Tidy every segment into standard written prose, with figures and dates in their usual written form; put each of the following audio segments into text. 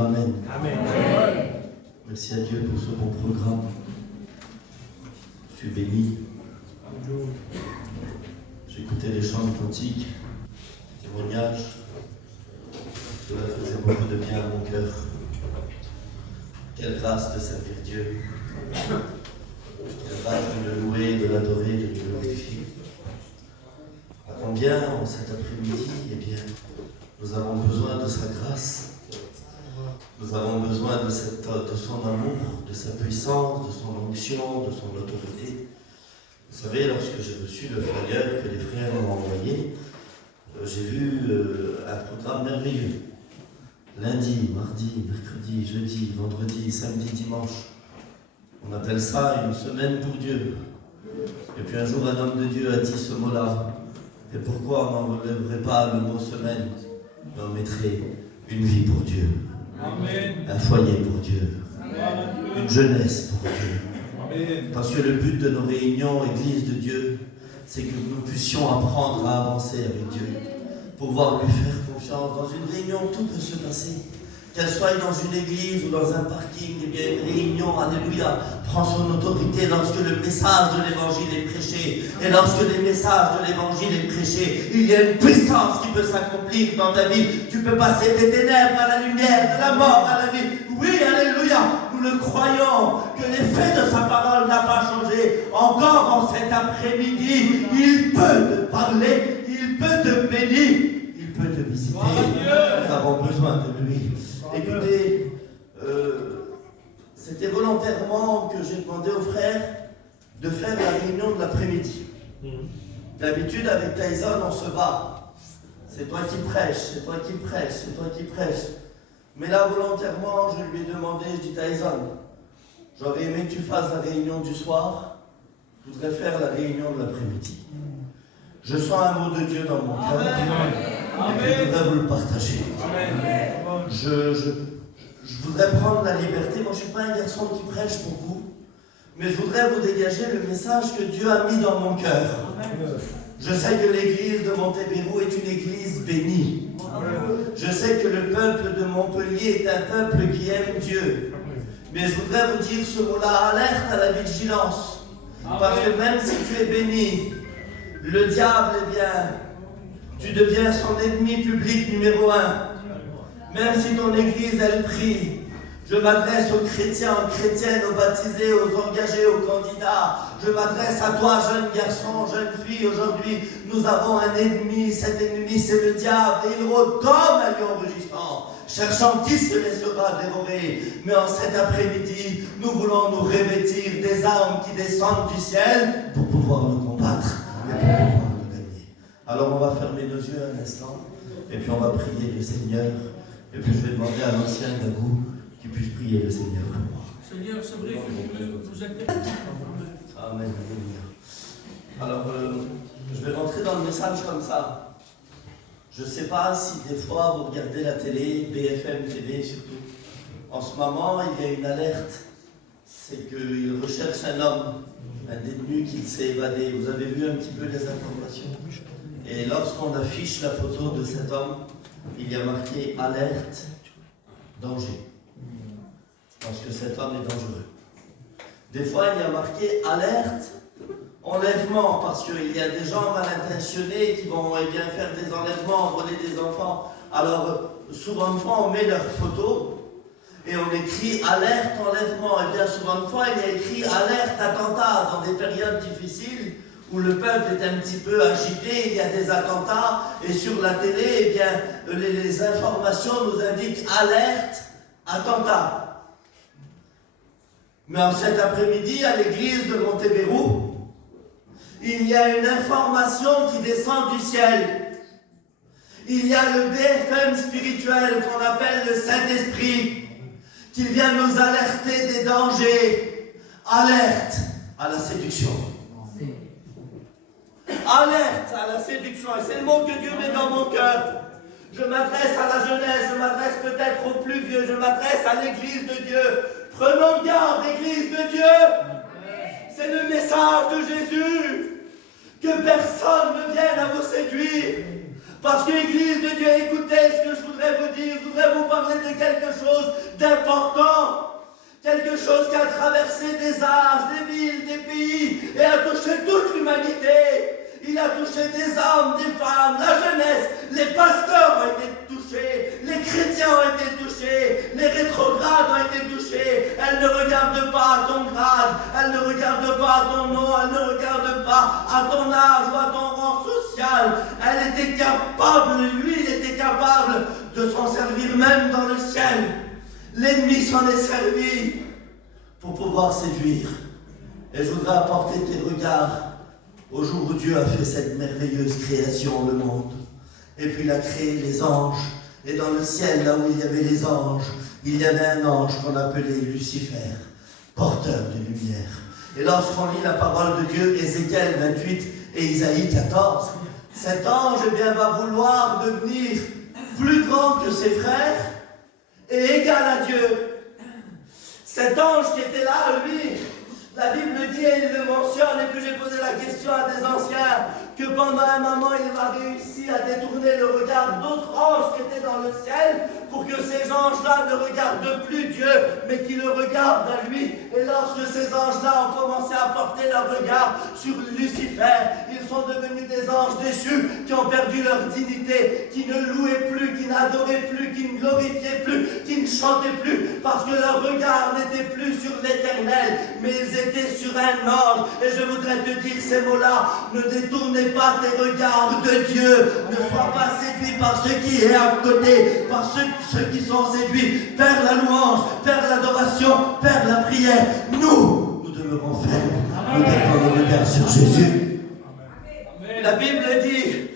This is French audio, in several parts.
Amen. Amen. Merci à Dieu pour ce bon programme. Je suis béni. J'ai écouté les chants de cantiques, les témoignages. Cela faisait beaucoup de bien à mon cœur. Quelle grâce de servir Dieu. Quelle grâce de le louer, de l'adorer, de le glorifier. À combien, en cet après-midi, eh bien, nous avons besoin de sa grâce. Nous avons besoin de son amour, de sa puissance, de son onction, de son autorité. Vous savez, lorsque j'ai reçu le flyer que les frères m'ont envoyé, j'ai vu un programme merveilleux. Lundi, mardi, mercredi, jeudi, vendredi, samedi, dimanche. On appelle ça une semaine pour Dieu. Et puis un jour, un homme de Dieu a dit ce mot-là. Et pourquoi on n'enlèverait pas le mot semaine? On mettrait une vie pour Dieu. Amen. Un foyer pour Dieu. Amen. Une jeunesse pour Dieu. Amen. Parce que le but de nos réunions, Église de Dieu, c'est que nous puissions apprendre à avancer avec Dieu. Pouvoir lui faire confiance. Dans une réunion, tout peut se passer. Qu'elle soit dans une église ou dans un parking, eh bien une réunion, alléluia, prend son autorité lorsque le message de l'évangile est prêché. Et lorsque les messages de l'évangile est prêché, il y a une puissance qui peut s'accomplir dans ta vie. Tu peux passer des ténèbres à la lumière, de la mort à la vie. Oui, alléluia, nous le croyons, que l'effet de sa parole n'a pas changé. Encore en cet après-midi, il peut te parler, il peut te bénir, il peut te visiter. Nous avons besoin de lui. Écoutez, c'était volontairement que j'ai demandé aux frères de faire la réunion de l'après-midi. D'habitude, avec Tyson, on se bat. C'est toi qui prêches, c'est toi qui prêches, c'est toi qui prêches. Mais là, volontairement, je lui ai demandé, je dis Tyson, j'aurais aimé que tu fasses la réunion du soir, je voudrais faire la réunion de l'après-midi. Je sens un mot de Dieu dans mon cœur. Et je voudrais vous le partager. Je voudrais prendre la liberté. Moi, je ne suis pas un garçon qui prêche beaucoup. Mais je voudrais vous dégager le message que Dieu a mis dans mon cœur. Je sais que l'église de Montebello est une église bénie. Je sais que le peuple de Montpellier est un peuple qui aime Dieu. Mais je voudrais vous dire ce mot-là, alerte à la vigilance. Parce que même si tu es béni, le diable, eh bien, tu deviens son ennemi public numéro 1. Même si ton église, elle prie, je m'adresse aux chrétiens, aux chrétiennes, aux baptisés, aux engagés, aux candidats. Je m'adresse à toi, jeune garçon, jeune fille. Aujourd'hui, nous avons un ennemi. Cet ennemi, c'est le diable. Et il rôde comme un lion rugissant, cherchant qui se laissera dévorer. Mais en cet après-midi, nous voulons nous revêtir des armes qui descendent du ciel pour pouvoir nous combattre et pour pouvoir nous gagner. Alors, on va fermer nos yeux un instant. Et puis, on va prier le Seigneur. Et puis, je vais demander à l'ancien Gagou qui puisse prier le Seigneur pour moi. Seigneur, c'est vrai que tu nous aides. Amen. Alors, je vais rentrer dans le message comme ça. Je ne sais pas si des fois vous regardez la télé, BFM TV surtout. En ce moment, il y a une alerte. C'est qu'il recherche un homme, un détenu qui s'est évadé. Vous avez vu un petit peu les informations. Et lorsqu'on affiche la photo de cet homme, il y a marqué alerte, danger. Parce que cet homme est dangereux. Des fois, il y a marqué alerte, enlèvement, parce qu'il y a des gens mal intentionnés qui vont bien faire des enlèvements, voler des enfants. Alors, souvent de fois, on met leur photo et on écrit alerte, enlèvement. Et bien souvent de fois, il y a écrit alerte, attentat, dans des périodes difficiles où le peuple est un petit peu agité, il y a des attentats, et sur la télé, eh bien, les informations nous indiquent alerte, attentat. Mais en cet après-midi, à l'église de Montebello, il y a une information qui descend du ciel. Il y a le BFM spirituel qu'on appelle le Saint-Esprit, qui vient nous alerter des dangers. Alerte à la séduction. Alerte à la séduction. Et c'est le mot que Dieu met dans mon cœur. Je m'adresse à la jeunesse, je m'adresse peut-être aux plus vieux, je m'adresse à l'église de Dieu. Prenons garde, église de Dieu. C'est le message de Jésus. Que personne ne vienne à vous séduire. Parce que l'église de Dieu, écoutez ce que je voudrais voudrais vous dire, je voudrais vous parler de quelque chose d'important. Quelque chose qui a traversé des âges, des villes, des pays et a touché toute l'humanité. Il a touché des hommes, des femmes, la jeunesse, les pasteurs ont été touchés, les chrétiens ont été touchés, les rétrogrades ont été touchés. Elle ne regarde pas à ton grade, elle ne regarde pas à ton nom, elle ne regarde pas à ton âge ou à ton rang social. Elle était capable, lui, il était capable de s'en servir même dans le ciel. L'ennemi s'en est servi pour pouvoir séduire. Et je voudrais apporter tes regards au jour où Dieu a fait cette merveilleuse création, le monde. Et puis il a créé les anges. Et dans le ciel, là où il y avait les anges, il y avait un ange qu'on appelait Lucifer, porteur de lumière. Et lorsqu'on lit la parole de Dieu, Ézéchiel 28 et Isaïe 14, cet ange, eh bien, va vouloir devenir plus grand que ses frères et égal à Dieu. Cet ange qui était là, lui, la Bible dit, et il le mentionne, et puis j'ai posé la question à des anciens, que pendant un moment, il va réussir à détourner le regard d'autres anges qui étaient dans le ciel, pour que ces anges-là ne regardent plus Dieu, mais qu'ils le regardent à lui. Et lorsque ces anges-là ont commencé à porter leur regard sur Lucifer, ils sont devenus des anges déchus, qui ont perdu leur dignité, qui ne louaient plus, qui n'adoraient plus, qui ne glorifiaient plus, qui ne chantaient plus, parce que leur regard n'était plus sur l'éternel, mais ils étaient sur un ange. Et je voudrais te dire ces mots-là, ne détournez pas tes regards de Dieu, ne sois pas séduit par ce qui est à côté, par ceux qui sont séduits vers la louange, vers l'adoration, vers la prière. Nous demeurons fermes, nous gardons le regard sur Jésus. Amen. La Bible dit,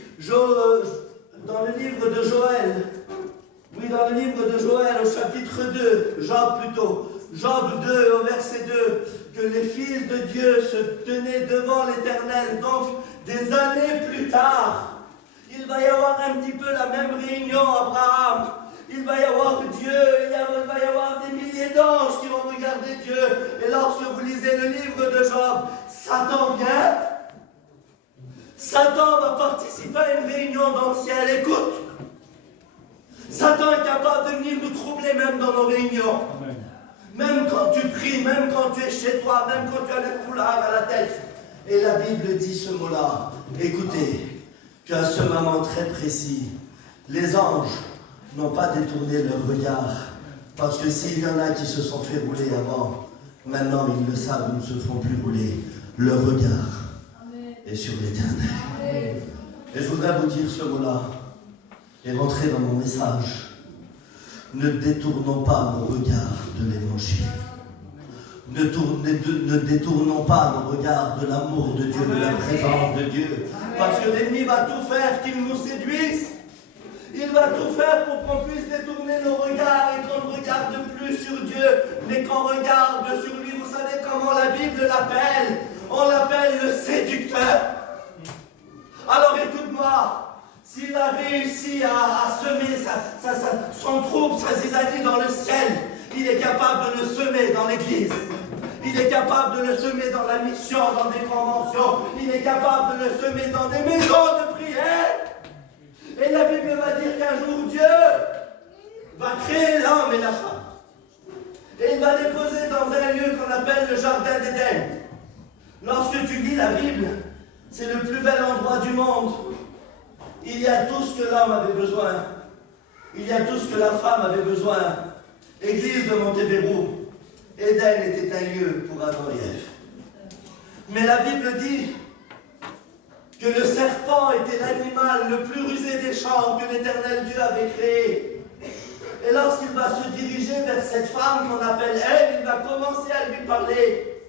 dans le livre de Joël, dans le livre de Joël au chapitre 2, Job 2 au verset 2, que les fils de Dieu se tenaient devant l'Éternel. Donc, des années plus tard, il va y avoir un petit peu la même réunion, Abraham. Il va y avoir Dieu, il va y avoir des milliers d'anges qui vont regarder Dieu. Et lorsque vous lisez le livre de Job, Satan vient. Satan va participer à une réunion dans le ciel. Écoute, Satan est capable de venir nous troubler même dans nos réunions. Amen. Même quand tu pries, même quand tu es chez toi, même quand tu as le foulard à la tête. Et la Bible dit ce mot-là. Écoutez, qu'à ce moment très précis, les anges n'ont pas détourné leur regard. Parce que s'il y en a qui se sont fait rouler avant, maintenant ils le savent, ils ne se font plus rouler. Leur regard est sur l'Éternel. Et je voudrais vous dire ce mot-là et rentrer dans mon message. Ne détournons pas nos regards de l'Évangile. Ne détournons pas nos regards de l'amour de Dieu, de la présence de Dieu. Parce que l'ennemi va tout faire qu'il nous séduise. Il va tout faire pour qu'on puisse détourner nos regards et qu'on ne regarde plus sur Dieu, mais qu'on regarde sur lui. Vous savez comment la Bible l'appelle? On l'appelle le séducteur. Alors écoute-moi. S'il a réussi à semer son troupe, sa zizanie dans le ciel, il est capable de le semer dans l'église. Il est capable de le semer dans la mission, dans des conventions. Il est capable de le semer dans des maisons de prière. Et la Bible va dire qu'un jour Dieu va créer l'homme et la femme. Et il va les poser dans un lieu qu'on appelle le jardin d'Éden. Lorsque tu lis la Bible, c'est le plus bel endroit du monde. Il y a tout ce que l'homme avait besoin. Il y a tout ce que la femme avait besoin. Église de Montebello, Éden était un lieu pour Adam et Ève. Mais la Bible dit que le serpent était l'animal le plus rusé des champs que l'Éternel Dieu avait créé. Et lorsqu'il va se diriger vers cette femme qu'on appelle Ève, il va commencer à lui parler.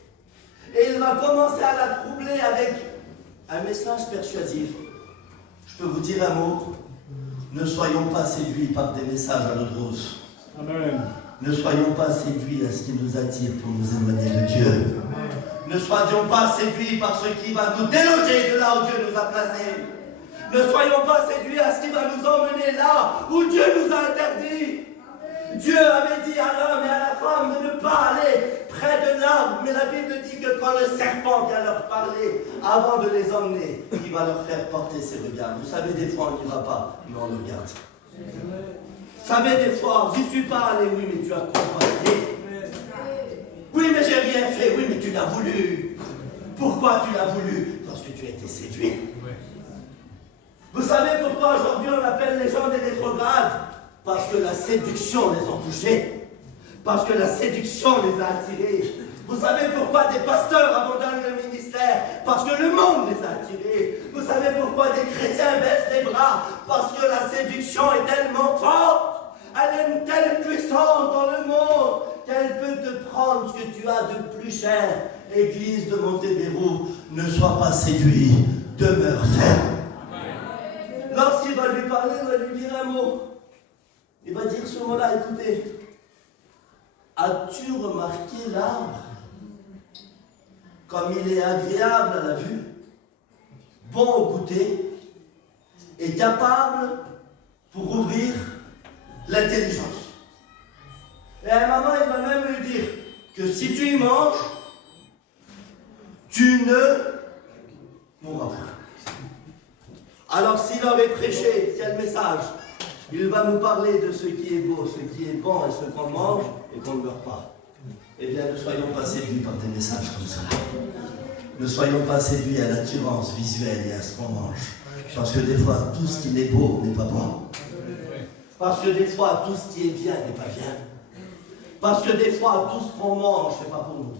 Et il va commencer à la troubler avec un message persuasif. Je peux vous dire un mot, ne soyons pas séduits par des messages à l'eau de rose. Amen. Ne soyons pas séduits à ce qui nous attire pour nous éloigner de Dieu. Amen. Ne soyons pas séduits par ce qui va nous déloger de là où Dieu nous a placés. Ne soyons pas séduits à ce qui va nous emmener là où Dieu nous a interdit. Dieu avait dit à l'homme et à la femme de ne pas aller près de l'arbre, mais la Bible dit que quand le serpent vient leur parler, avant de les emmener, il va leur faire porter ses regards. Vous savez, des fois on n'y va pas, mais on le regarde. Vous savez, des fois, j'y suis pas allé, oui, mais tu as compris. Oui, mais j'ai rien fait, oui, mais tu l'as voulu. Pourquoi tu l'as voulu? Parce que tu as été séduit. Vous savez pourquoi aujourd'hui on appelle les gens des rétrogrades? Parce que la séduction les a touchés. Parce que la séduction les a attirés. Vous savez pourquoi des pasteurs abandonnent le ministère? Parce que le monde les a attirés. Vous savez pourquoi des chrétiens baissent les bras? Parce que la séduction est tellement forte. Elle a une telle puissance dans le monde qu'elle peut te prendre ce que tu as de plus cher. Église de Montebéro, ne sois pas séduit, demeure ferme. Lorsqu'il va lui parler, il va lui dire un mot. Il va dire ce mot-là, écoutez. As-tu remarqué l'arbre? Comme il est agréable à la vue, bon au goûter, et capable pour ouvrir l'intelligence. Et à un moment, il va même lui dire que si tu y manges, tu ne mourras pas. Alors s'il avait prêché, quel message? Il va nous parler de ce qui est beau, ce qui est bon et ce qu'on mange et qu'on ne meurt pas. Eh bien, ne soyons pas séduits par des messages comme ça. Ne soyons pas séduits à l'attirance visuelle et à ce qu'on mange. Parce que des fois, tout ce qui est beau n'est pas bon. Parce que des fois, tout ce qui est bien n'est pas bien. Parce que des fois, tout ce qu'on mange, ce n'est pas pour nous.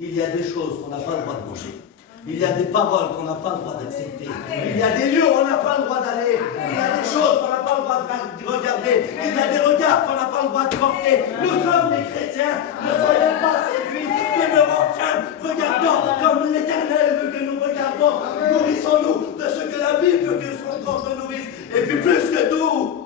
Il y a des choses qu'on n'a pas le droit de manger. Il y a des paroles qu'on n'a pas le droit d'accepter. Il y a des lieux où on n'a pas le droit d'aller. Il y a des choses qu'on n'a pas le droit de regarder. Il y a des regards qu'on n'a pas le droit de porter. Nous sommes des chrétiens. Ne soyons pas séduits. Demeurons calmes. Regardons comme l'Éternel veut que nous regardons. Nourrissons-nous de ce que la Bible veut que son corps se nourrisse. Et puis plus que tout,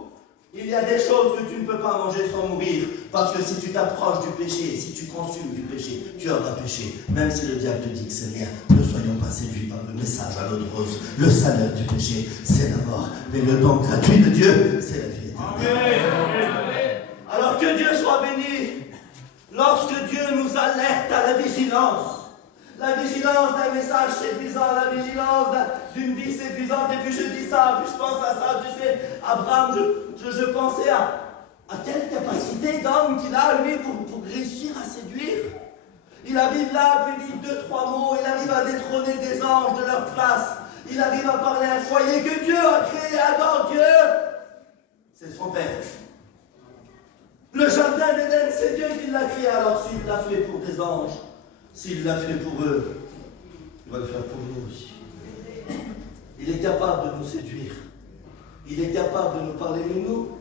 il y a des choses que tu ne peux pas manger sans mourir. Parce que si tu t'approches du péché, si tu consommes du péché, tu auras péché. Même si le diable te dit que c'est rien, ne soyons pas séduits par le message à l'eau de rose. Le salaire du péché, c'est la mort. Mais le don gratuit de Dieu, c'est la vie éternelle. Alors que Dieu soit béni. Lorsque Dieu nous alerte à la vigilance d'un message séduisant, la vigilance d'une vie séduisante, et puis je dis ça, puis je pense à ça, tu sais, Abraham, je pensais à quelle capacité d'homme qu'il a, lui, pour réussir à séduire. Il arrive là, puis il dit 2-3 mots, il arrive à détrôner des anges de leur place, il arrive à parler à un foyer que Dieu a créé, adore Dieu, c'est son Père. Le jardin d'Éden, c'est Dieu qui l'a créé, alors s'il l'a fait pour des anges, s'il l'a fait pour eux, il va le faire pour nous aussi. Il est capable de nous séduire. Il est capable de nous parler de nous,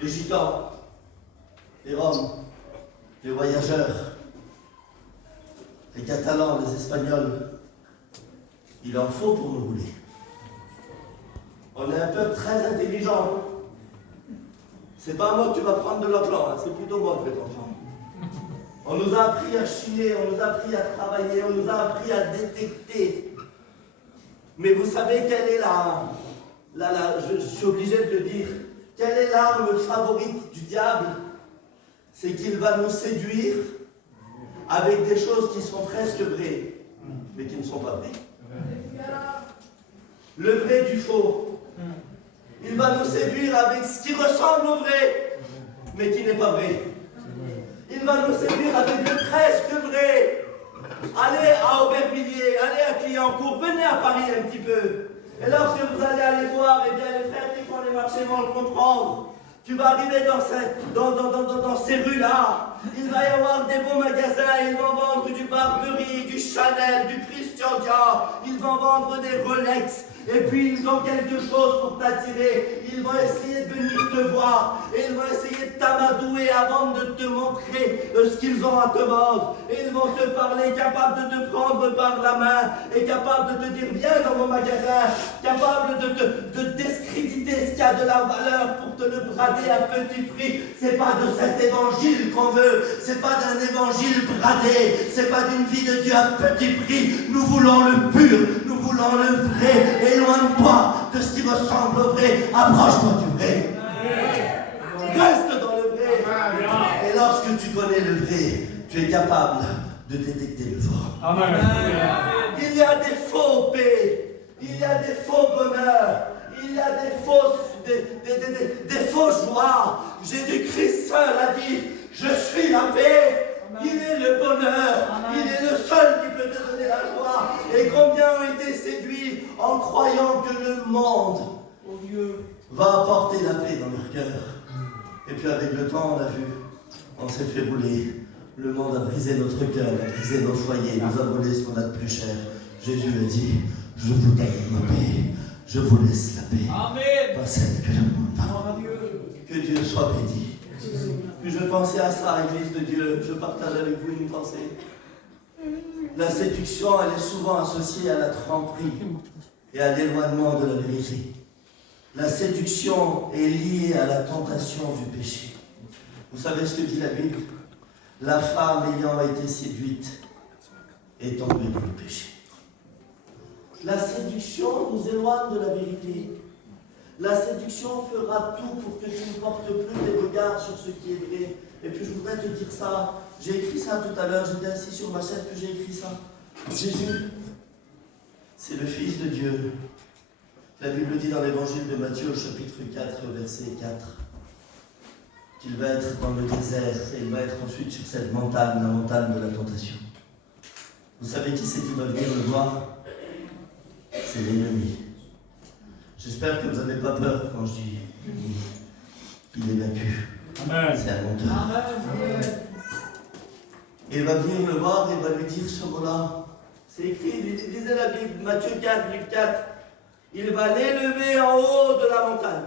les Gitans, les Roms, les voyageurs, les Catalans, les Espagnols. Il en faut pour nous rouler. On est un peuple très intelligent. C'est pas moi que tu vas prendre de l'argent, hein, c'est plutôt moi que je vais t'en prendre. On nous a appris à chiner, on nous a appris à travailler, on nous a appris à détecter. Mais vous savez quelle est je suis obligé de le dire, quelle est l'arme favorite du diable? C'est qu'il va nous séduire avec des choses qui sont presque vraies, mais qui ne sont pas vraies. Le vrai du faux. Il va nous séduire avec ce qui ressemble au vrai, mais qui n'est pas vrai. Il va nous séduire avec le presque vrai. Allez à Aubervilliers, allez à Clignancourt, venez à Paris un petit peu. Et lorsque vous allez aller voir, eh bien les frères qui font les marchés vont le comprendre. Tu vas arriver dans ces rues-là. Il va y avoir des beaux magasins. Ils vont vendre du Burberry, du Chanel, du Christian Dior. Ils vont vendre des Rolex. Et puis ils ont quelque chose pour t'attirer. Ils vont essayer de venir te voir. Et ils vont essayer de t'amadouer avant de te montrer ce qu'ils ont à te vendre. Et ils vont te parler, capable de te prendre par la main. Et capable de te dire viens dans mon magasin. Capable de discréditer ce qui a de la valeur pour te le brader à petit prix. C'est pas de cet évangile qu'on veut. C'est pas d'un évangile bradé. C'est pas d'une vie de Dieu à petit prix. Nous voulons le pur. Nous voulons le vrai. Éloigne-toi de ce qui ressemble au vrai. Approche-toi du vrai. Reste dans le vrai. Et lorsque tu connais le vrai, tu es capable de détecter le faux. Amen. Il y a des faux paix. Il y a des faux bonheurs. Il y a des faux joies. Jésus-Christ seul a dit, je suis la paix. Il est le bonheur. Il est le seul qui peut te donner la joie. Et combien ont été séduits en croyant que le monde va apporter la paix dans leur cœur. Et puis avec le temps, on a vu, on s'est fait rouler. Le monde a brisé notre cœur, a brisé nos foyers, nous a volé ce qu'on a de plus cher. Jésus a dit, je vous donne ma paix, je vous laisse la paix. Amen. Pas celle que le monde a. Que Dieu soit béni. Puis je pensais à ça, Église de Dieu, je partage avec vous une pensée. La séduction, elle est souvent associée à la tromperie et à l'éloignement de la vérité. La séduction est liée à la tentation du péché. Vous savez ce que dit la Bible? La femme ayant été séduite est tombée dans le péché. La séduction nous éloigne de la vérité. La séduction fera tout pour que tu ne portes plus tes regards sur ce qui est vrai. Et puis je voudrais te dire ça. J'ai écrit ça tout à l'heure, j'étais assis sur ma chaise, puis j'ai écrit ça. Jésus, c'est le Fils de Dieu. La Bible dit dans l'évangile de Matthieu au chapitre 4, verset 4, qu'il va être dans le désert et il va être ensuite sur cette montagne, la montagne de la tentation. Vous savez qui c'est qui va venir le voir? C'est l'ennemi. J'espère que vous n'avez pas peur quand je dis il est vaincu. Amen. C'est un menteur. Amen. Et il va venir le voir et il va lui dire ce mot-là. C'est écrit, lisez la Bible, Matthieu 4, Luc 4. Il va l'élever en haut de la montagne.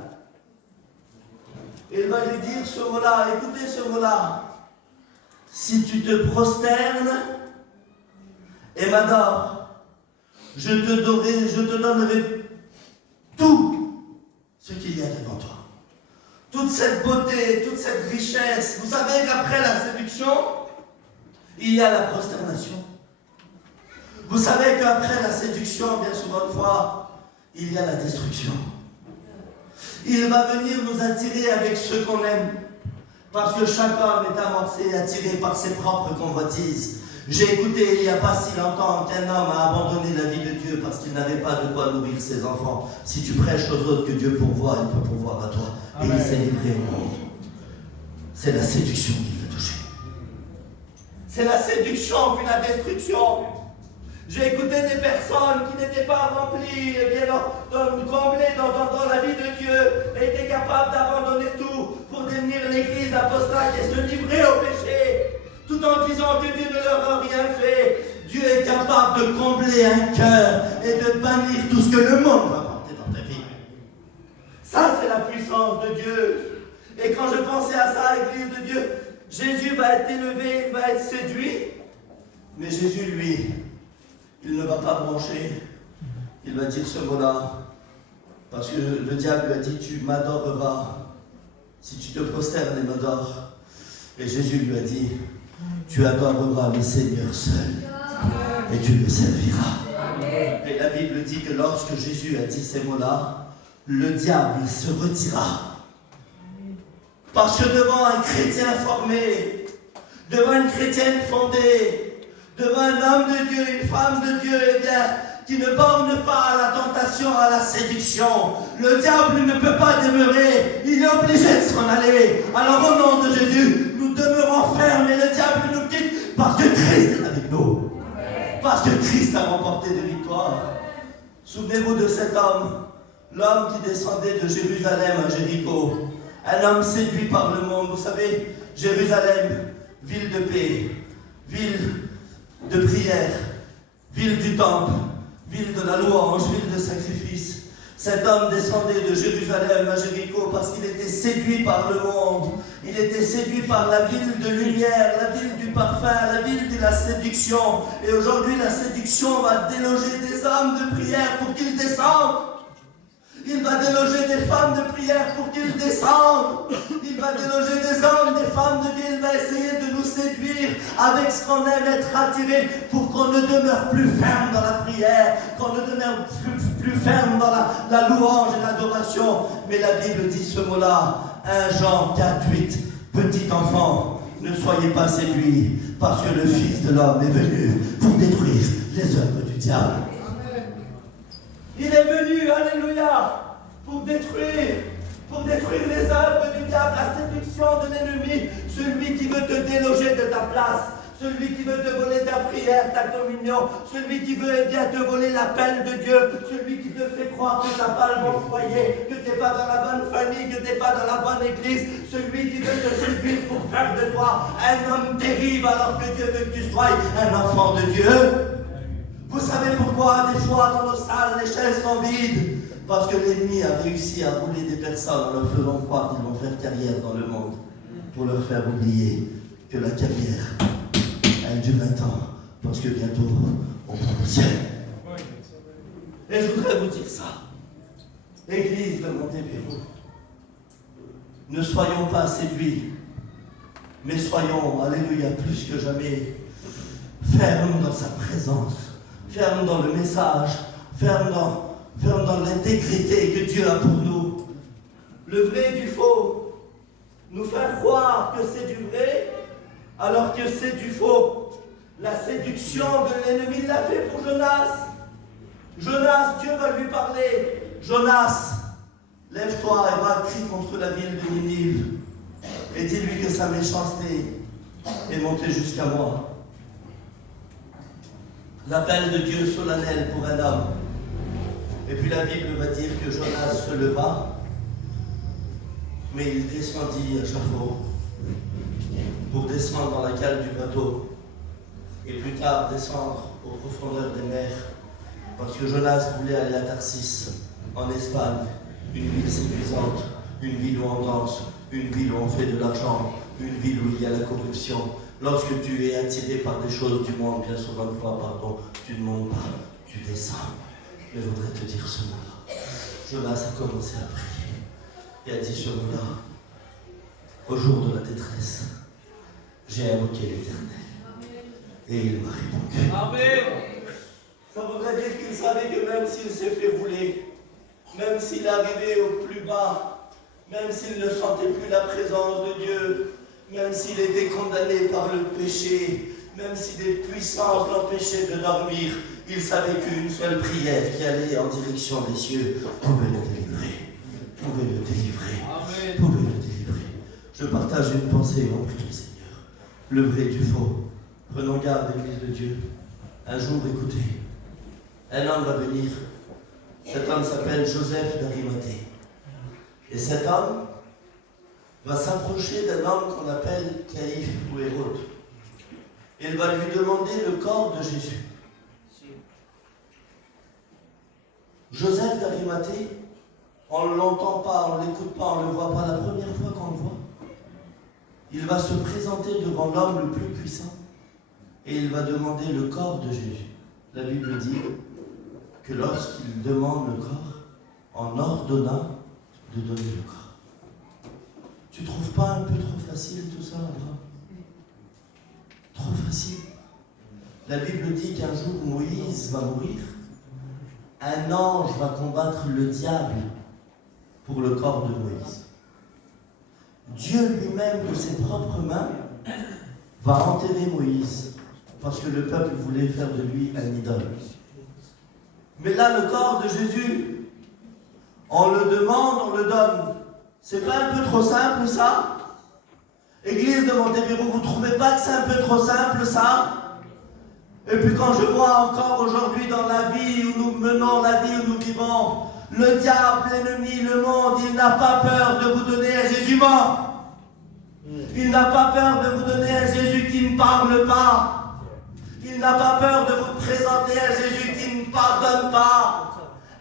Et il va lui dire ce mot-là, écoutez ce mot-là. Si tu te prosternes et m'adores, je te donnerai tout ce qu'il y a devant toi. Toute cette beauté, toute cette richesse. Vous savez qu'après la séduction, il y a la prosternation. Vous savez qu'après la séduction, bien souvent de fois, il y a la destruction. Il va venir nous attirer avec ce qu'on aime. Parce que chaque homme est amorcé et attiré par ses propres convoitises. J'ai écouté il n'y a pas si longtemps qu'un homme a abandonné la vie de Dieu parce qu'il n'avait pas de quoi nourrir ses enfants. Si tu prêches aux autres que Dieu pourvoit, il peut pourvoir à toi. Amen. Et il s'est livré au monde. C'est la séduction qui l'a touché. C'est la séduction puis la destruction. J'ai écouté des personnes qui n'étaient pas remplies, comblées dans la vie de Dieu, et étaient capables d'abandonner tout pour devenir l'église apostate et se livrer au péché, tout en disant que Dieu ne leur a rien fait. Dieu est capable de combler un cœur et de bannir tout ce que le monde va apporter dans ta vie. Ça, c'est la puissance de Dieu. Et quand je pensais à ça, l'église de Dieu, Jésus va être élevé, il va être séduit, mais Jésus, lui, il ne va pas broncher, il va dire ce mot-là, parce que le diable lui a dit, tu m'adoreras, si tu te prosternes et m'adores. Et Jésus lui a dit, tu adoreras le Seigneur seul, et tu le serviras. Et la Bible dit que lorsque Jésus a dit ces mots-là, le diable se retira. Parce que devant un chrétien formé, devant une chrétienne fondée, devant un homme de Dieu, une femme de Dieu, eh bien, qui ne borne pas à la tentation, à la séduction. Le diable ne peut pas demeurer, il est obligé de s'en aller. Alors au nom de Jésus, nous demeurons fermes et le diable nous quitte parce que Christ est avec nous. Parce que Christ a remporté des victoires. Souvenez-vous de cet homme, l'homme qui descendait de Jérusalem à Jéricho. Un homme séduit par le monde. Vous savez, Jérusalem, ville de paix, ville de prière, ville du temple, ville de la louange, ville de sacrifice. Cet homme descendait de Jérusalem à Jéricho parce qu'il était séduit par le monde. Il était séduit par la ville de lumière, la ville du parfum, la ville de la séduction. Et aujourd'hui, la séduction va déloger des hommes de prière pour qu'ils descendent. Il va déloger des femmes de prière pour qu'ils descendent. Il va déloger des hommes, des femmes de Dieu. Il va essayer de nous séduire avec ce qu'on aime, être attiré pour qu'on ne demeure plus ferme dans la prière, qu'on ne demeure plus ferme dans la louange et l'adoration. Mais la Bible dit ce mot-là, 1 Jean 4, 8. Petit enfant, ne soyez pas séduits parce que le Fils de l'homme est venu pour détruire les œuvres du diable. Il est venu, alléluia, pour détruire les œuvres du diable, la séduction de l'ennemi, celui qui veut te déloger de ta place, celui qui veut te voler ta prière, ta communion, celui qui veut bien te voler l'appel de Dieu, celui qui te fait croire que tu n'as pas le bon foyer, que tu n'es pas dans la bonne famille, que tu n'es pas dans la bonne église, celui qui veut te séduire pour faire de toi un homme terrible alors que Dieu veut que tu sois un enfant de Dieu. Vous savez pourquoi des fois dans nos salles les chaises sont vides? Parce que l'ennemi a réussi à rouler des personnes en leur faisant croire qu'ils vont faire carrière dans le monde, pour leur faire oublier que la carrière elle dure 20 ans, parce que bientôt on prend le ciel. Et je voudrais vous dire ça, Église de Montebello, ne soyons pas séduits, mais soyons, alléluia, plus que jamais, fermes dans sa présence, fermes dans le message, fermes dans l'intégrité que Dieu a pour nous. Le vrai du faux, nous faire croire que c'est du vrai, alors que c'est du faux. La séduction de l'ennemi l'a fait pour Jonas. Jonas, Dieu va lui parler. Jonas, lève-toi et va crier contre la ville de Ninive. Et dis-lui que sa méchanceté est montée jusqu'à moi. L'appel de Dieu solennel pour un homme. Et puis la Bible va dire que Jonas se leva, mais il descendit à Jaffa pour descendre dans la cale du bateau et plus tard descendre aux profondeurs des mers, parce que Jonas voulait aller à Tarsis, en Espagne, une ville séduisante, une ville où on danse, une ville où on fait de l'argent, une ville où il y a la corruption. Lorsque tu es attiré par des choses du monde, bien souvent de fois, pardon, tu ne montes pas, tu descends. Je voudrais te dire ce mot-là. Jonas a commencé à prier et a dit ce mot-là. Au jour de la détresse, j'ai invoqué l'Éternel. Et il m'a répondu. Amen. Ça voudrait dire qu'il savait que même s'il s'est fait rouler, même s'il est arrivé au plus bas, même s'il ne sentait plus la présence de Dieu, même s'il était condamné par le péché, même si des puissances l'empêchaient de dormir, il savait qu'une seule prière qui allait en direction des cieux pouvait le délivrer. Pouvait le délivrer. Amen. Pouvait le délivrer. Je partage une pensée en prie, Seigneur. Le vrai du faux. Prenons garde, Église de Dieu. Un jour, écoutez, un homme va venir. Cet homme s'appelle Joseph d'Arimathée. Et cet homme va s'approcher d'un homme qu'on appelle Caïphe ou Hérode. Et il va lui demander le corps de Jésus. Joseph d'Arimathée, on ne l'entend pas, on ne l'écoute pas, on ne le voit pas. La première fois qu'on le voit, il va se présenter devant l'homme le plus puissant et il va demander le corps de Jésus. La Bible dit que lorsqu'il demande le corps, on ordonna de donner le corps. Tu ne trouves pas un peu trop facile tout ça, Abraham? Trop facile. La Bible dit qu'un jour Moïse va mourir. Un ange va combattre le diable pour le corps de Moïse. Dieu lui-même, de ses propres mains, va enterrer Moïse, parce que le peuple voulait faire de lui un idole. Mais là, le corps de Jésus, on le demande, on le donne. C'est pas un peu trop simple, ça? Église de Montebello, vous ne trouvez pas que c'est un peu trop simple, ça? Et puis quand je vois encore aujourd'hui dans la vie où nous menons, la vie où nous vivons, le diable, l'ennemi, le monde, il n'a pas peur de vous donner un Jésus mort. Il n'a pas peur de vous donner un Jésus qui ne parle pas. Il n'a pas peur de vous présenter un Jésus qui ne pardonne pas.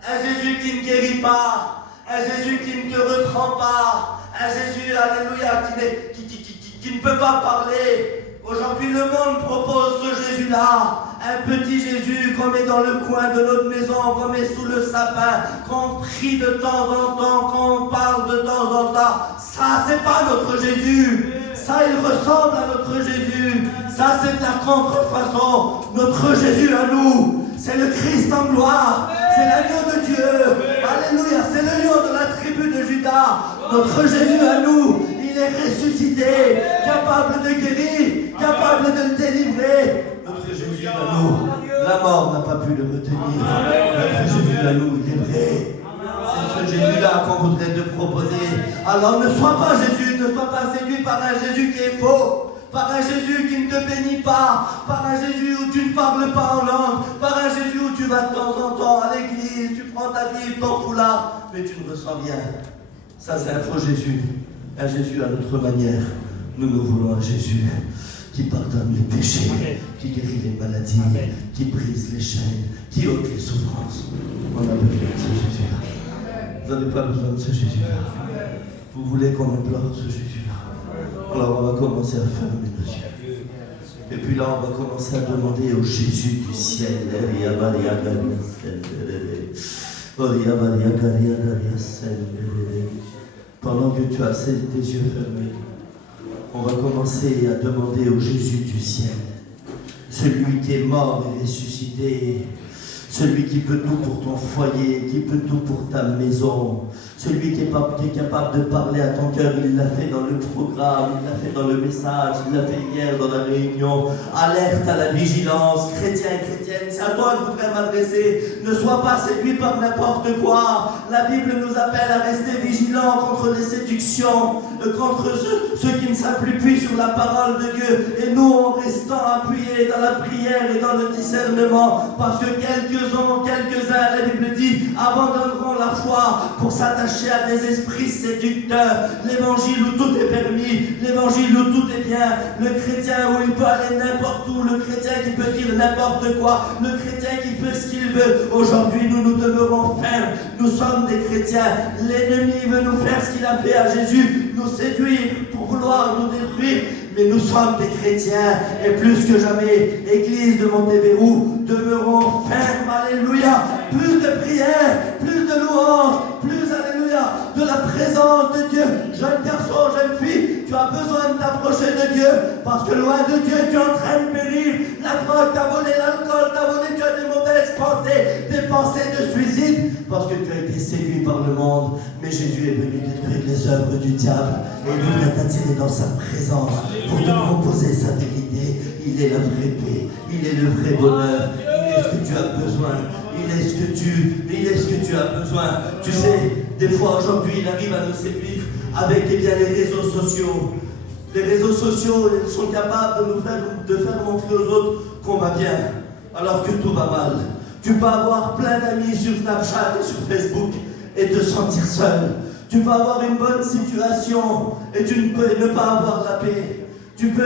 Un Jésus qui ne guérit pas. Un Jésus qui ne te reprend pas. Un Jésus, alléluia, qui ne peut pas parler. Aujourd'hui, le monde propose ce Jésus-là, un petit Jésus qu'on met dans le coin de notre maison, qu'on met sous le sapin, qu'on prie de temps en temps, qu'on parle de temps en temps. Ça, c'est pas notre Jésus. Ça, il ressemble à notre Jésus. Ça, c'est de la contrefaçon. Notre Jésus à nous, c'est le Christ en gloire. C'est l'agneau de Dieu. Alléluia, c'est le lion de la tribu de Juda. Notre Jésus à nous, il est ressuscité, capable de guérir, capable de le délivrer. Notre Jésus à nous, la mort n'a pas pu le retenir. Notre Jésus à nous, il est vrai. C'est ce Jésus-là qu'on voudrait te proposer. Alors ne sois pas Jésus, ne sois pas séduit par un Jésus qui est faux, par un Jésus qui ne te bénit pas, par un Jésus où tu ne parles pas en langue, par un Jésus où tu vas de temps en temps à l'église, tu prends ta Bible, ton foulard, mais tu ne ressens rien. Ça c'est un faux Jésus, un Jésus à notre manière. Nous voulons un Jésus qui pardonne les péchés, qui guérit les maladies, qui brise les chaînes, qui ôte les souffrances. On a besoin de ce Jésus-là. Vous n'avez pas besoin de ce Jésus-là. Vous voulez qu'on implore ce Jésus-là. Alors on va commencer à fermer nos yeux. Et puis là, on va commencer à demander au Jésus du ciel. Pendant que tu as tes yeux fermés, on va commencer à demander au Jésus du ciel, celui qui est mort et ressuscité, celui qui peut tout pour ton foyer, qui peut tout pour ta maison, celui qui est capable de parler à ton cœur. Il l'a fait dans le programme, il l'a fait dans le message, il l'a fait hier dans la réunion. Alerte à la vigilance, chrétien et chrétienne, c'est à toi que je voudrais m'adresser. Ne sois pas séduit par n'importe quoi. La Bible nous appelle à rester vigilants contre les séductions, contre ceux qui ne s'appuient sur la parole de Dieu. Et nous, en restant appuyés dans la prière et dans le discernement, parce que quelques-uns, la Bible dit, abandonneront la foi pour s'attacher à des esprits séducteurs. L'évangile où tout est permis, l'évangile où tout est bien, le chrétien où il peut aller n'importe où, le chrétien qui peut dire n'importe quoi, le chrétien qui fait ce qu'il veut. Aujourd'hui, nous demeurons fermes. Nous sommes des chrétiens. L'ennemi veut nous faire ce qu'il a fait à Jésus, nous séduire pour vouloir nous détruire. Mais nous sommes des chrétiens et plus que jamais, Église de Montebéroux, demeurons fermes, alléluia. Plus de prières, plus de louanges, plus, alléluia, de la présence de Dieu. Jeune garçon, jeune fille, tu as besoin de t'approcher de Dieu parce que loin de Dieu, tu es en train de périr. La drogue t'a volé, l'alcool t'a volé, tu as des mauvaises pensées, des pensées de suicide parce que tu as été séduit par le monde. Mais Jésus est venu détruire les œuvres du diable et il voudrait t'attirer dans sa présence pour te proposer sa vérité. Il est la vraie paix, il est le vrai bonheur, il est ce que tu as besoin, il est ce que tu as besoin. Tu sais, des fois aujourd'hui, il arrive à nous séduire avec les réseaux sociaux. Les réseaux sociaux sont capables de faire montrer aux autres qu'on va bien, alors que tout va mal. Tu peux avoir plein d'amis sur Snapchat et sur Facebook et te sentir seul. Tu peux avoir une bonne situation et tu ne peux ne pas avoir la paix. Tu peux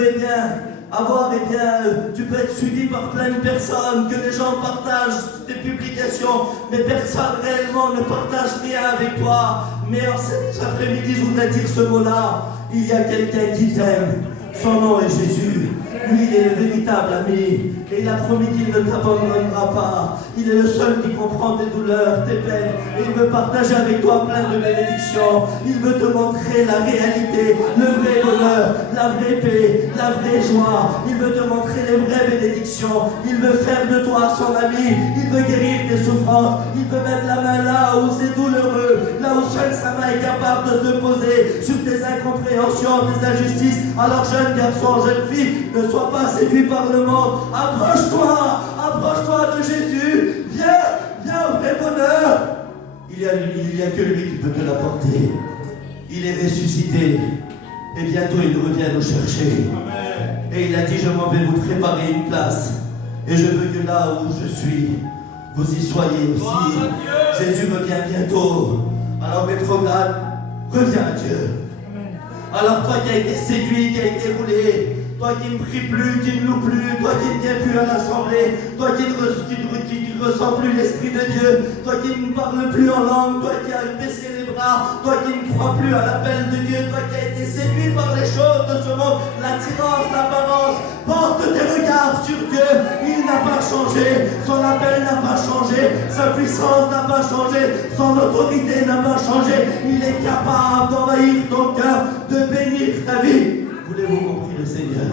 tu peux être suivi par plein de personnes, que les gens partagent tes publications, mais personne réellement ne partage rien avec toi. Mais en cet après-midi, je voudrais dire ce mot-là. Il y a quelqu'un qui t'aime. Son nom est Jésus. Lui, il est le véritable ami. Et il a promis qu'il ne t'abandonnera pas. Il est le seul qui comprend tes douleurs, tes peines. Et il veut partager avec toi plein de bénédictions. Il veut te montrer la réalité, le vrai bonheur, la vraie paix, la vraie joie. Il veut te montrer les vraies bénédictions. Il veut faire de toi son ami. Il veut guérir tes souffrances. Il veut mettre la main là où c'est douloureux, là où seule sa main est capable de se poser sur tes incompréhensions, tes injustices. Alors jeune garçon, jeune fille, ne sois pas séduit par le monde. Approche-toi de Jésus. Viens au vrai bonheur. Il y a que lui qui peut te l'apporter. Il est ressuscité et bientôt il revient nous chercher. Et il a dit, je m'en vais vous préparer une place. Et je veux que là où je suis, vous y soyez aussi. Jésus revient bientôt. Alors rétrograde, reviens à Dieu. Alors toi qui as été séduit, qui as été roulé, toi qui ne prie plus, qui ne loue plus, toi qui ne viens plus à l'assemblée, toi qui ne ressens plus l'Esprit de Dieu, toi qui ne parles plus en langue, toi qui as baissé les bras, toi qui ne crois plus à l'appel de Dieu, toi qui as été séduit par les choses de ce monde, l'attirance, l'apparence, porte tes regards sur Dieu. Il n'a pas changé, son appel n'a pas changé, sa puissance n'a pas changé, son autorité n'a pas changé. Il est capable d'envahir ton cœur, de bénir ta vie. Voulez-vous compris le Seigneur?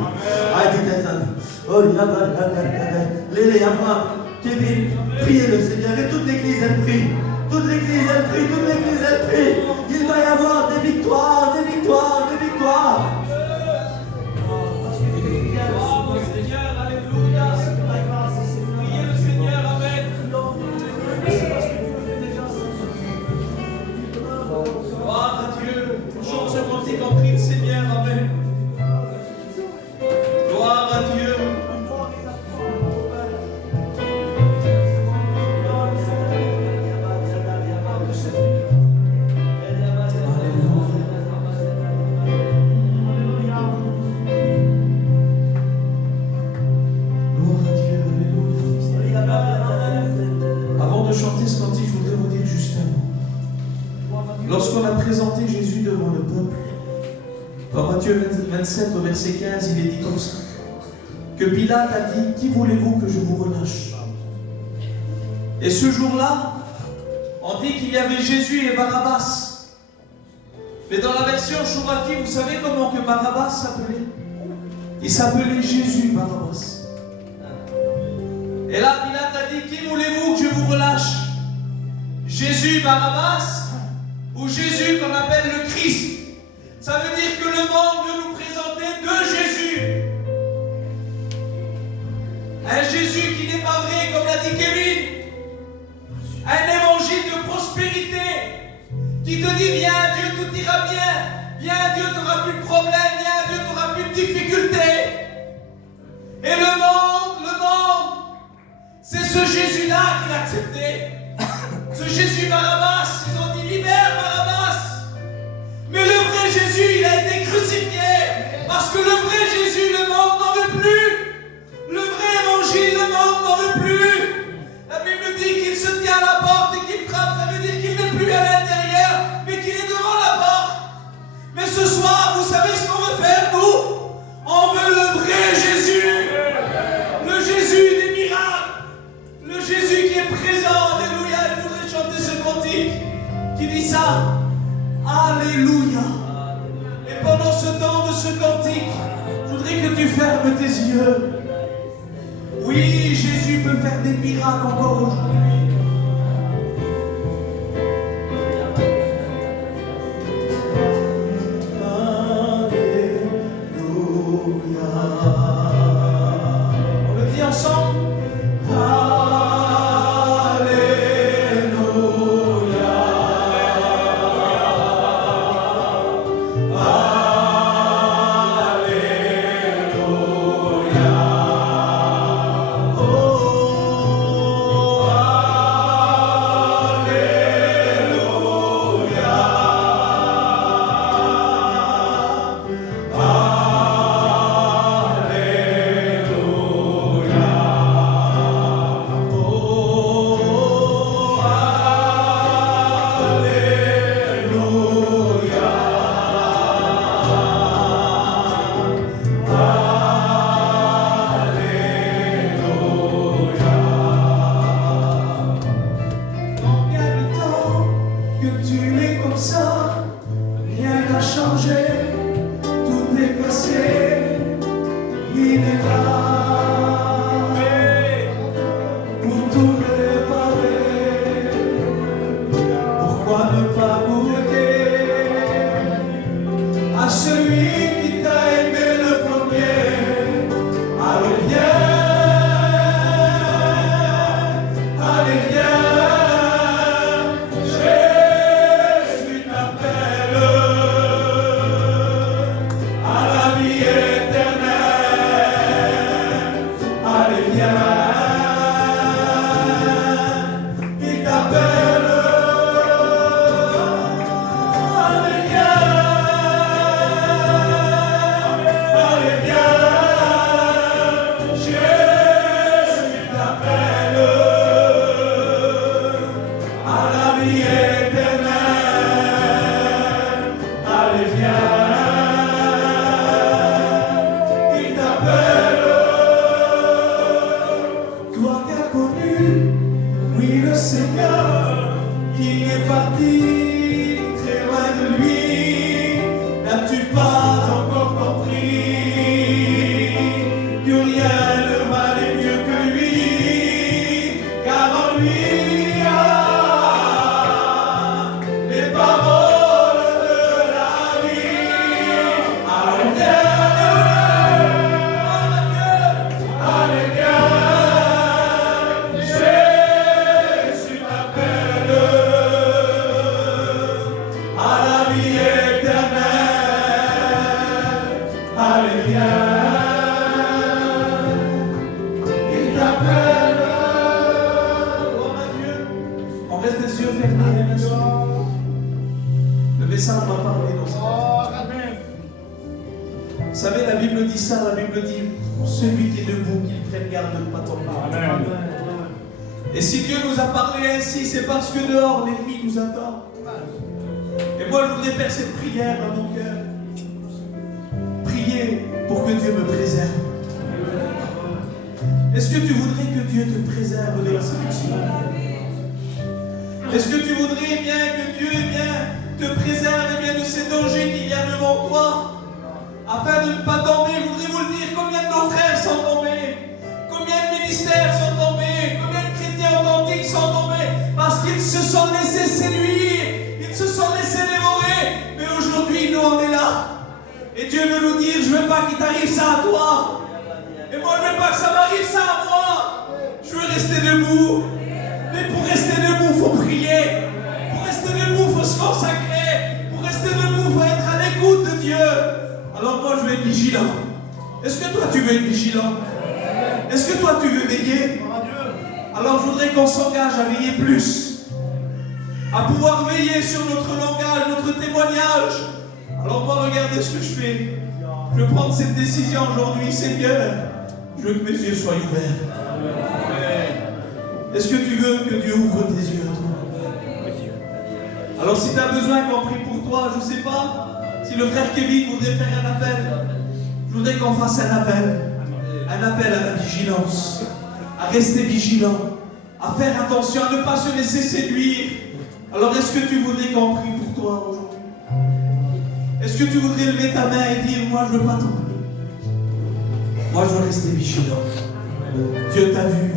Lélie, Abraham, Kevin, priez le Seigneur et toute l'église elle prie. Toute l'église elle prie, toute l'église elle prie. Il va y avoir des victoires, des victoires, des victoires. chante ce cantique en prix le Seigneur. Amen. Gloire à Dieu. Lorsqu'on a présenté Jésus devant le peuple, dans Matthieu 27 au verset 15, il est dit comme ça, que Pilate a dit, qui voulez-vous que je vous relâche? Et ce jour-là, on dit qu'il y avait Jésus et Barabbas. Mais dans la version Chouraki, vous savez comment que Barabbas s'appelait? Il s'appelait Jésus Barabbas. Et là, Pilate a dit, qui voulez-vous que je vous relâche? Jésus Barabbas ou Jésus qu'on appelle le Christ? Ça veut dire que le monde veut nous présenter deux Jésus. Un Jésus qui n'est pas vrai, comme l'a dit Kevin. Un évangile de prospérité qui te dit, viens Dieu, tout ira bien. Viens Dieu, tu n'auras plus de problème. Viens Dieu, tu n'auras plus de difficultés. Et le monde, c'est ce Jésus-là qu'il a accepté. Ce Jésus Barabbas, ils ont dit, libère Barabbas. Mais le vrai Jésus, il a été crucifié. Parce que le vrai Jésus, le monde n'en veut plus. Le vrai évangile, le monde n'en veut plus. La Bible dit qu'il se tient à la porte et qu'il frappe. Ça veut dire qu'il n'est plus à l'intérieur, mais qu'il est devant la porte. Mais ce soir, vous savez ce qu'on veut faire, nous? On veut le vrai Jésus. Le Jésus des miracles. Le Jésus qui est présent. Alléluia. Je voudrais chanter ce cantique qui dit ça. Alléluia. Et pendant ce temps de ce cantique, je voudrais que tu fermes tes yeux. Oui, Jésus peut faire des miracles encore aujourd'hui. Alléluia. On le dit ensemble. À la vie éternelle. Il t'appelle. Gloire à Dieu. On reste les yeux fermés. Le message va parler dans ce Vous savez, la Bible dit ça, la Bible dit celui qui est debout, qu'il prenne garde de ne pas tomber. Amen. Et si Dieu nous a parlé ainsi, c'est parce que dehors, l'ennemi nous attend. Et moi, je voudrais faire cette prière dans mon cœur. Prier pour que Dieu me préserve. Est-ce que tu voudrais que Dieu te préserve de la séduction? Est-ce que tu voudrais bien que Dieu te préserve de ces dangers qu'il y a devant toi? Afin de ne pas tomber, je voudrais vous le dire, combien de nos frères sont tombés? Combien de ministères sont tombés? Combien de chrétiens authentiques sont tombés? Parce qu'ils se sont laissés séduire, ils se sont laissés dévorer. Mais aujourd'hui, nous, on est là. Et Dieu veut nous dire, je ne veux pas qu'il t'arrive ça à toi. Et moi, je ne veux pas que ça m'arrive ça à moi. Je veux rester debout. Mais pour rester debout, il faut prier. Pour rester debout, il faut se consacrer. Pour rester debout, il faut être à l'écoute de Dieu. Alors moi, je vais être vigilant. Est-ce que toi, tu veux être vigilant? Est-ce que toi, tu veux veiller? Alors je voudrais qu'on s'engage à veiller plus. À pouvoir veiller sur notre langage, notre témoignage. Alors moi, regardez ce que je fais. Je vais prendre cette décision aujourd'hui, Seigneur. Je veux que mes yeux soient ouverts. Est-ce que tu veux que Dieu ouvre tes yeux à toi? Alors si tu as besoin qu'on prie pour toi, je ne sais pas. Si le frère Kevin voudrait faire un appel, je voudrais qu'on fasse un appel à la vigilance, à rester vigilant, à faire attention, à ne pas se laisser séduire. Alors est-ce que tu voudrais qu'on prie pour toi aujourd'hui? Est-ce que tu voudrais lever ta main et dire, moi je ne veux pas tomber, moi je veux rester vigilant. Dieu t'a vu,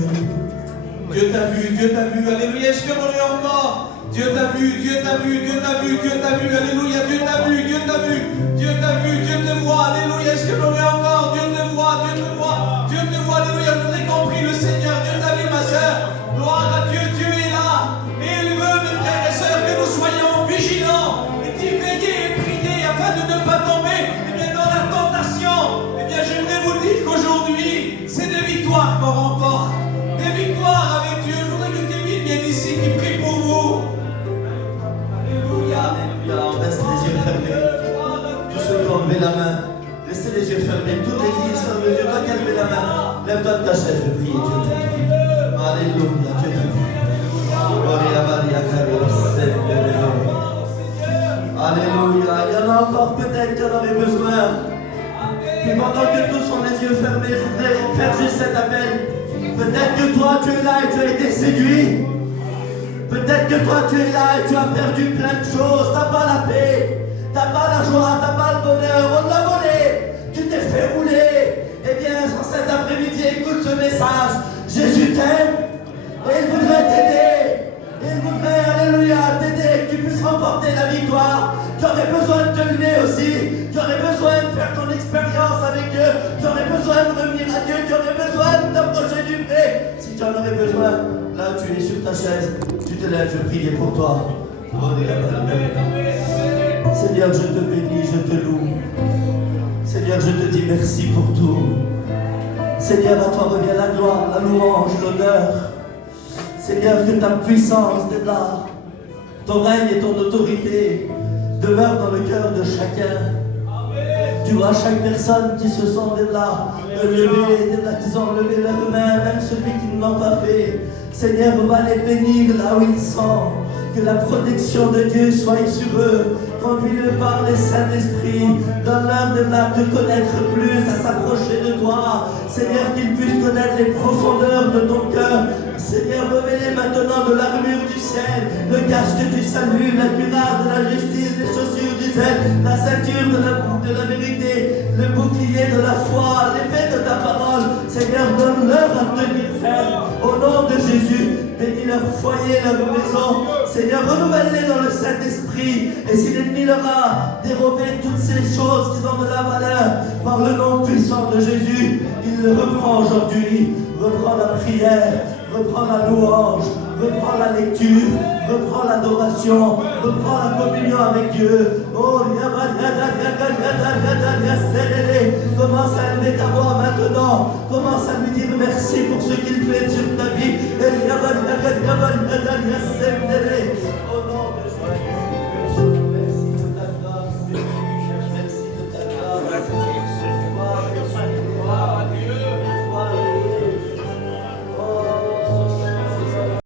Dieu t'a vu, Dieu t'a vu, alléluia. Est-ce que l'on est encore? Dieu t'a vu, Dieu t'a vu, Dieu t'a vu, Dieu t'a vu, alléluia, Dieu t'a vu, Dieu t'a vu, Dieu t'a vu, Dieu te voit, alléluia. Est-ce que l'on est encore? Dieu te voit, Dieu te voit, Dieu te voit, alléluia. Je voudrais qu'on prie le Seigneur, Dieu t'a vu, ma soeur, gloire à Dieu, Dieu est là, et il veut, mes frères et sœurs, que nous soyons vigilants, et d'y veiller et prier afin de ne pas tomber, et bien dans la tentation. Eh bien j'aimerais vous dire qu'aujourd'hui, c'est des victoires qu'on remporte, des victoires avec Dieu. Je voudrais que Kevin vienne ici, qui prie pour vous. Alléluia, on reste les yeux fermés. Tous ceux qui ont levé la main, restez les yeux fermés. Toute l'église ferme les yeux. Toi qui as levé la main, lève-toi de ta chaise, je prie Dieu. Alléluia, Dieu t'a vu. Alléluia, il y en a encore peut-être qui en auraient besoin. Et pendant que tous ont les yeux fermés, je voudrais faire juste cet appel. Peut-être que toi tu es là et tu as été séduit. Peut-être que toi tu es là et tu as perdu plein de choses, t'as pas la paix, t'as pas la joie, t'as pas le bonheur, on l'a volé, tu t'es fait rouler. Eh bien, en cet après-midi, écoute ce message, Jésus t'aime et il voudrait t'aider, il voudrait, alléluia, t'aider, que tu puisses remporter la victoire. Tu aurais besoin de te lever aussi, tu aurais besoin de faire ton expérience avec Dieu, tu aurais besoin de revenir à Dieu, tu aurais besoin de t'approcher du vrai. Si tu en aurais besoin, là tu es sur ta chaise, tu te lèves, je prie pour toi. Seigneur, je te bénis, je te loue. Seigneur, je te dis merci pour tout. Seigneur, à toi revient la gloire, la louange, l'honneur. Seigneur, que ta puissance est là. Ton règne et ton autorité demeurent dans le cœur de chacun. Tu vois chaque personne qui se sent là, levée, qui ont levé leurs mains, même celui qui ne l'ont pas fait. Seigneur, va les bénir là où ils sont. Que la protection de Dieu soit sur eux. Conduis-le par le Saint-Esprit. Donne-leur de te connaître plus, à s'approcher de toi. Seigneur, qu'ils puissent connaître les profondeurs de ton cœur. Seigneur, revêt-les maintenant de l'armure du ciel, le casque du salut, la cuirasse de la justice, les chaussures du zèle, la ceinture de la vérité, le bouclier de la foi, l'épée de ta parole. Seigneur, donne-leur à tenir ferme. Au nom de Jésus, bénis leur foyer, leur maison. Seigneur, renouvelle-les dans le Saint-Esprit. Et si l'ennemi leur a dérobé toutes ces choses qui ont de la valeur, par le nom puissant de Jésus, il le reprend aujourd'hui. Reprend la prière, reprend la louange, reprend la lecture, reprend l'adoration, reprend la communion avec Dieu. Oh, Commence à lever ta voix maintenant. Commence à lui dire merci pour ce qu'il fait sur ta vie.